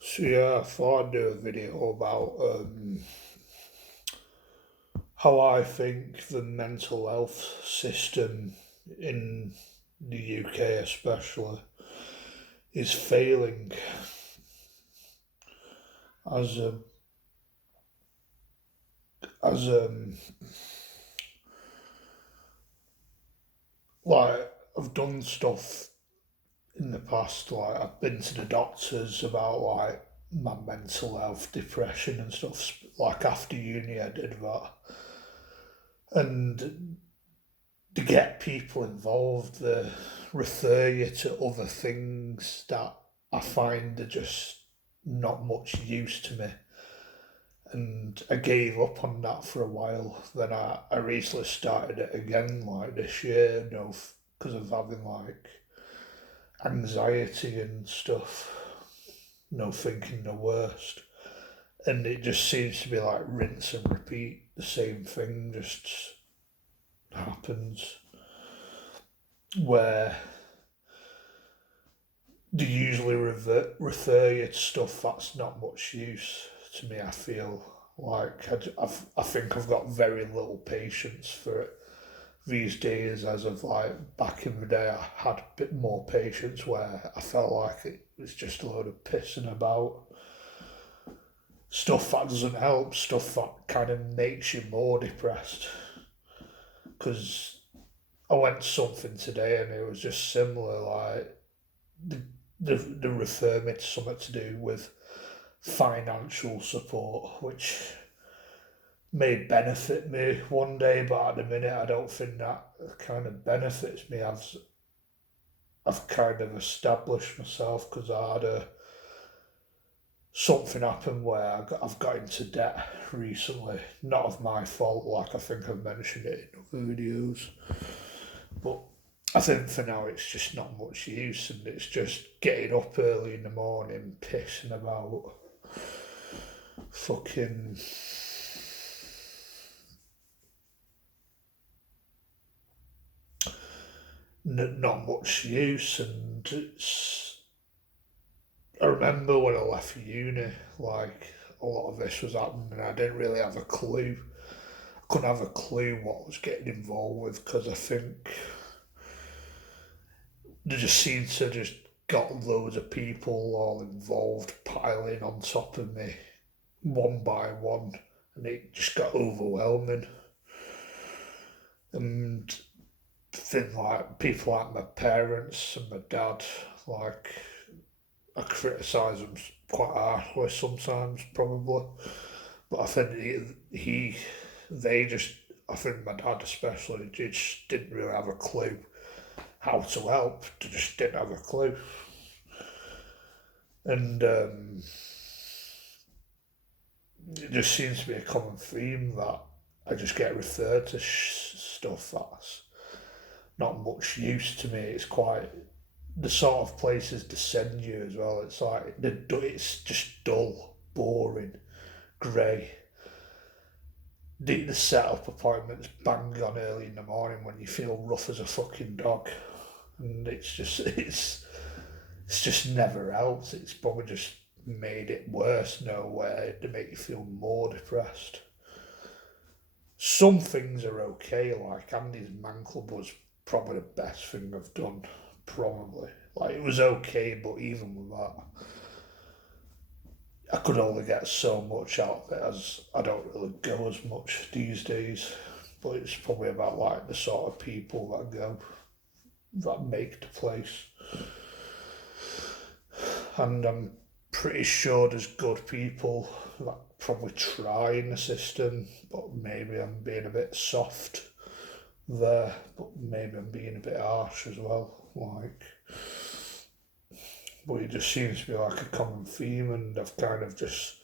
So yeah, I thought I'd do a video about how I think the mental health system in the UK especially is failing as a as like I've done stuff in the past, like I've been to the doctors about like my mental health, depression and stuff. Like after uni I did that. And to get people involved, they refer you to other things that I find are just not much use to me. And I gave up on that for a while. Then I recently started it again, like this year, because of having like anxiety and stuff, thinking the worst. And it just seems to be like rinse and repeat. The same thing just happens where they usually refer you to stuff that's not much use to me. I feel like I think I've got very little patience for it these days, as of like back in the day, I had a bit more patience where I felt like it was just a load of pissing about stuff that doesn't help, stuff that kind of makes you more depressed. Because I went to something today and it was just similar, like the the refer me to something to do with financial support, which may benefit me one day, but at the minute I don't think that kind of benefits me. I've kind of established myself because I had something happen where I've got into debt recently. Not of my fault, like I think I've mentioned it in other videos, but I think for now it's just not much use, and it's just getting up early in the morning, pissing about, fucking not much use. And I remember when I left uni, like a lot of this was happening, and I didn't really have a clue. I couldn't have a clue what I was getting involved with because I think they just seemed to just got loads of people all involved piling on top of me one by one, and it just got overwhelming. And things like people like my parents and my dad, like I criticise them quite harshly sometimes, probably. But I think they just, I think my dad especially, just didn't really have a clue how to help. They just didn't have a clue. And it just seems to be a common theme that I just get referred to stuff that's not much use to me. It's quite the sort of places to send you as well. It's like it's just dull, boring, grey. The set-up appointments bang on early in the morning when you feel rough as a fucking dog, and it's just never helped. It's probably just made it worse. Nowhere to make you feel more depressed. Some things are okay, like Andy's Man Club was probably the best thing I've done. Probably, like it was okay, but even with that, I could only get so much out of it as I don't really go as much these days. But it's probably about like the sort of people that go that make the place. And I'm pretty sure there's good people that probably try in the system, but maybe I'm being a bit soft there, but maybe I'm being a bit harsh as well. Like, but it just seems to be like a common theme, and I've kind of just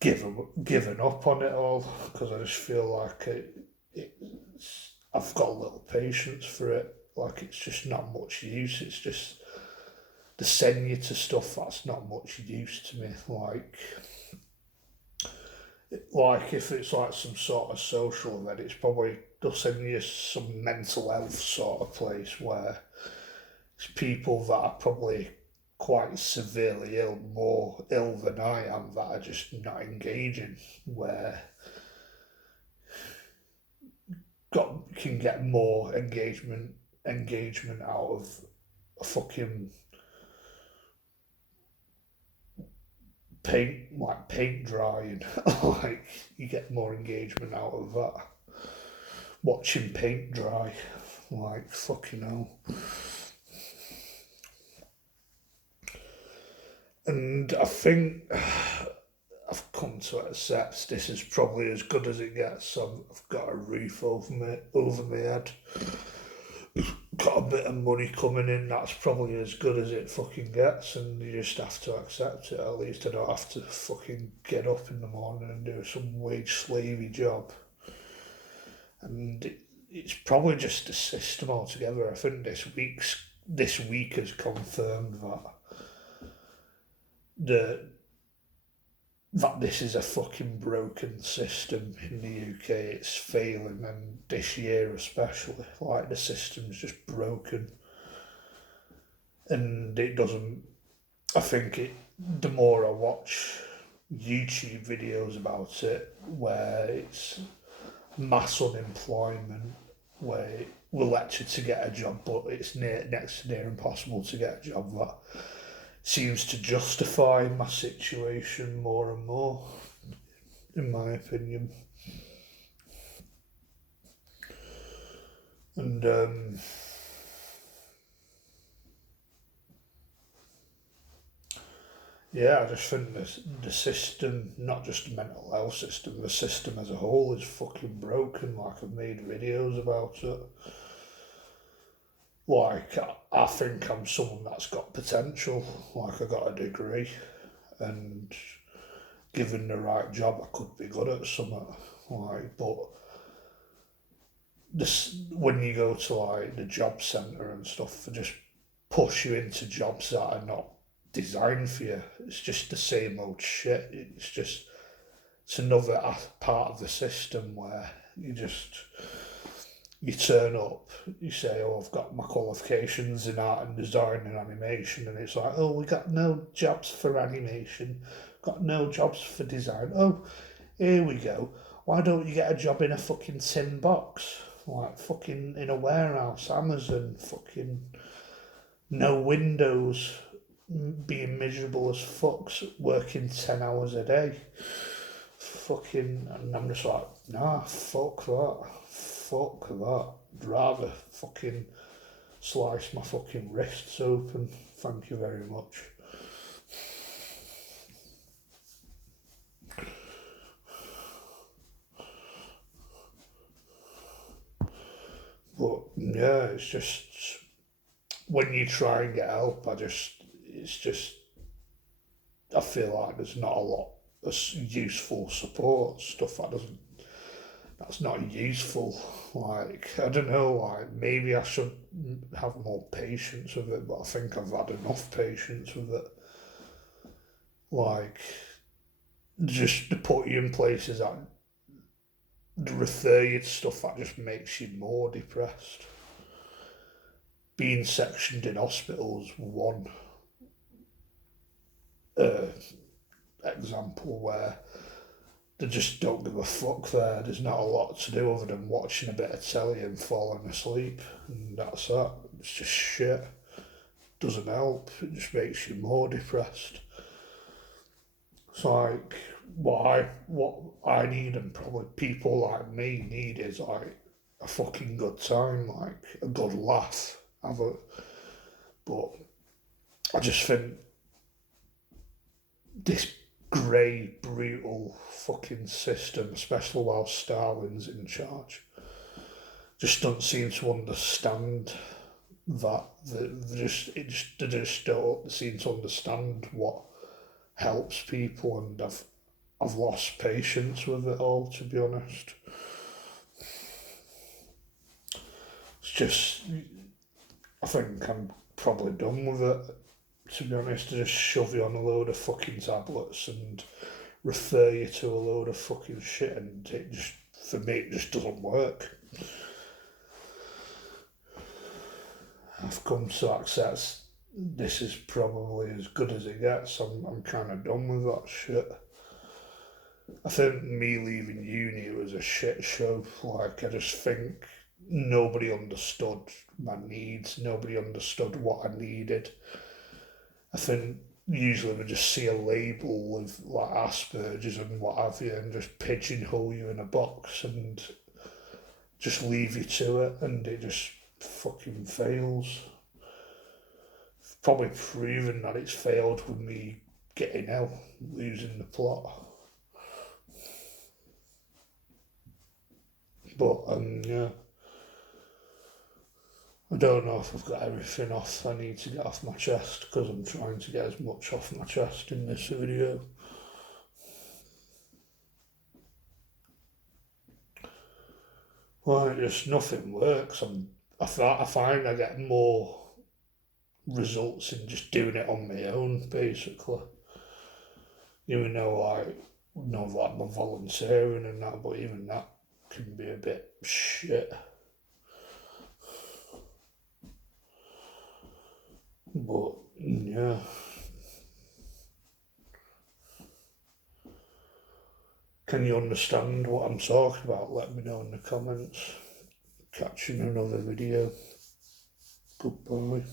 given up on it all because I just feel like I've got little patience for it. Like it's just not much use. It's just they send you to stuff that's not much use to me. Like if it's like some sort of social event, it's probably they'll send you some mental health sort of place where it's people that are probably quite severely ill, more ill than I am, that are just not engaging, where can get more engagement out of a fucking paint drying. Like, you get more engagement out of that. Watching paint dry, like, fucking hell. And I think I've come to accept this is probably as good as it gets. So I've got a roof over my head, got a bit of money coming in. That's probably as good as it fucking gets, and you just have to accept it. At least I don't have to fucking get up in the morning and do some wage slavey job. And it's probably just the system altogether. I think this week has confirmed that this is a fucking broken system in the UK. It's failing, and this year especially, like, the system's just broken, and it doesn't. I think the more I watch YouTube videos about it, where it's mass unemployment, where we're lectured to get a job, but it's next to near impossible to get a job, that seems to justify my situation more and more, in my opinion. And yeah, I just think the system, not just the mental health system, the system as a whole is fucking broken. Like, I've made videos about it. Like, I think I'm someone that's got potential. Like, I got a degree, and given the right job, I could be good at something. Like, but this, when you go to like the job centre and stuff, they just push you into jobs that are not designed for you. It's just the same old shit. It's another part of the system where you turn up, you say, oh, I've got my qualifications in art and design and animation, and it's like, oh, we got no jobs for animation, got no jobs for design. Oh, here we go. Why don't you get a job in a fucking tin box? Like, fucking in a warehouse, Amazon, fucking no windows, being miserable as fucks, working 10 hours a day. Fucking, and I'm just like, nah, fuck that. Fuck that. I'd rather fucking slice my fucking wrists open. Thank you very much. But yeah, it's just when you try and get help, I feel like there's not a lot of useful support stuff that's not useful. Like, I don't know, like, maybe I should have more patience with it, but I think I've had enough patience with it. Like, just to put you in places that refer you to stuff that just makes you more depressed. Being sectioned in hospitals, one example where they just don't give a fuck there. There's not a lot to do other than watching a bit of telly and falling asleep, and that's that. It's just shit. Doesn't help. It just makes you more depressed. It's like what I need, and probably people like me need, is like a fucking good time, like a good laugh. But I just think this grey, brutal fucking system, especially while Stalin's in charge, just don't seem to understand that. They just don't seem to understand what helps people, and I've lost patience with it all, to be honest. It's just, I think I'm probably done with it, to be honest. To just shove you on a load of fucking tablets and refer you to a load of fucking shit, and it just, for me, it just doesn't work. I've come to accept this is probably as good as it gets. I'm kind of done with that shit. I think me leaving uni was a shit show. Like, I just think nobody understood my needs, nobody understood what I needed. I think usually we just see a label with like Asperger's and what have you and just pigeonhole you in a box and just leave you to it, and it just fucking fails. Probably proven that it's failed with me getting ill, losing the plot. But yeah, I don't know if I've got everything off I need to get off my chest, because I'm trying to get as much off my chest in this video. Well, just nothing works. I find I get more results in just doing it on my own, basically. Like my volunteering and that, but even that can be a bit shit. But yeah. Can you understand what I'm talking about? Let me know in the comments. Catch you in another video. Goodbye.